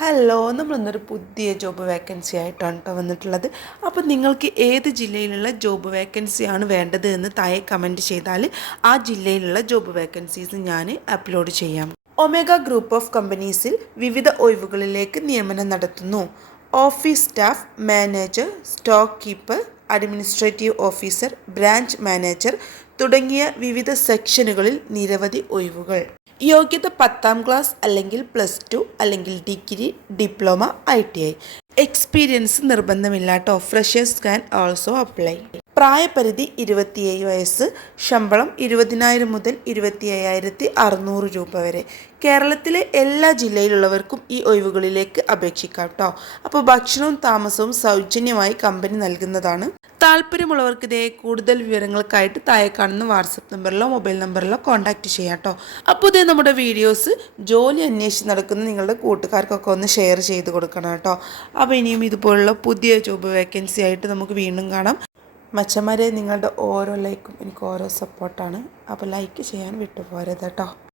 Hello നമ്മളിന്നൊരു പുതിയ job vacancy ആയിട്ടാണ് കേട്ടോ വന്നിട്ടുള്ളത്. അപ്പോൾ നിങ്ങൾക്ക് ഏത് ജില്ലയിലുള്ള ജോബ് വേക്കൻസിയാണ് വേണ്ടത് എന്ന് താഴെ കമന്റ് ചെയ്താൽ ആ ജില്ലയിലുള്ള ജോബ് വേക്കൻസീസ് ഞാൻ അപ്ലോഡ് ചെയ്യാം. ഒമേഗ ഗ്രൂപ്പ് ഓഫ് കമ്പനീസിൽ വിവിധ ഒഴിവുകളിലേക്ക് നിയമനം നടത്തുന്നു. Office staff manager stock keeper administrative officer branch manager തുടങ്ങിയ വിവിധ സെക്ഷനുകളിൽ നിരവധി ഒഴിവുകൾ. യോഗ്യത പത്താം ക്ലാസ് അല്ലെങ്കിൽ പ്ലസ് ടു അല്ലെങ്കിൽ degree diploma I T I experience നിർബന്ധമില്ല കേട്ടോ ഫ്രഷേഴ്സ് ക്യാൻ ഓൾസോ അപ്ലൈ പ്രായപരിധി ഇരുപത്തിയേഴ് വയസ്സ് ശമ്പളം ഇരുപതിനായിരം മുതൽ ഇരുപത്തി അയ്യായിരത്തി അറുന്നൂറ് രൂപ വരെ. കേരളത്തിലെ എല്ലാ ജില്ലയിലുള്ളവർക്കും ഈ ഒഴിവുകളിലേക്ക് അപേക്ഷിക്കാം കേട്ടോ അപ്പോൾ ഭക്ഷണവും താമസവും സൗജന്യമായി കമ്പനി നൽകുന്നതാണ് താല്പര്യമുള്ളവർക്ക് ഇതേ കൂടുതൽ വിവരങ്ങൾക്കായിട്ട് താഴെ കാണുന്ന വാട്സപ്പ് നമ്പറിലോ മൊബൈൽ നമ്പറിലോ കോൺടാക്റ്റ് ചെയ്യാം കേട്ടോ. അപ്പോൾ ഇതേ നമ്മുടെ വീഡിയോസ് ജോലി അന്വേഷിച്ച് നടക്കുന്ന നിങ്ങളുടെ കൂട്ടുകാർക്കൊക്കെ ഒന്ന് ഷെയർ ചെയ്ത് കൊടുക്കണം കേട്ടോ. അപ്പോൾ ഇനിയും ഇതുപോലുള്ള പുതിയ ജോബ് വേക്കൻസി ആയിട്ട് നമുക്ക് വീണ്ടും കാണാം. മച്ചന്മാരെ നിങ്ങളുടെ ഓരോ ലൈക്കും എനിക്ക് ഓരോ സപ്പോർട്ടാണ് അപ്പോൾ ലൈക്ക് ചെയ്യാൻ വിട്ടുപോരുത് കേട്ടോ.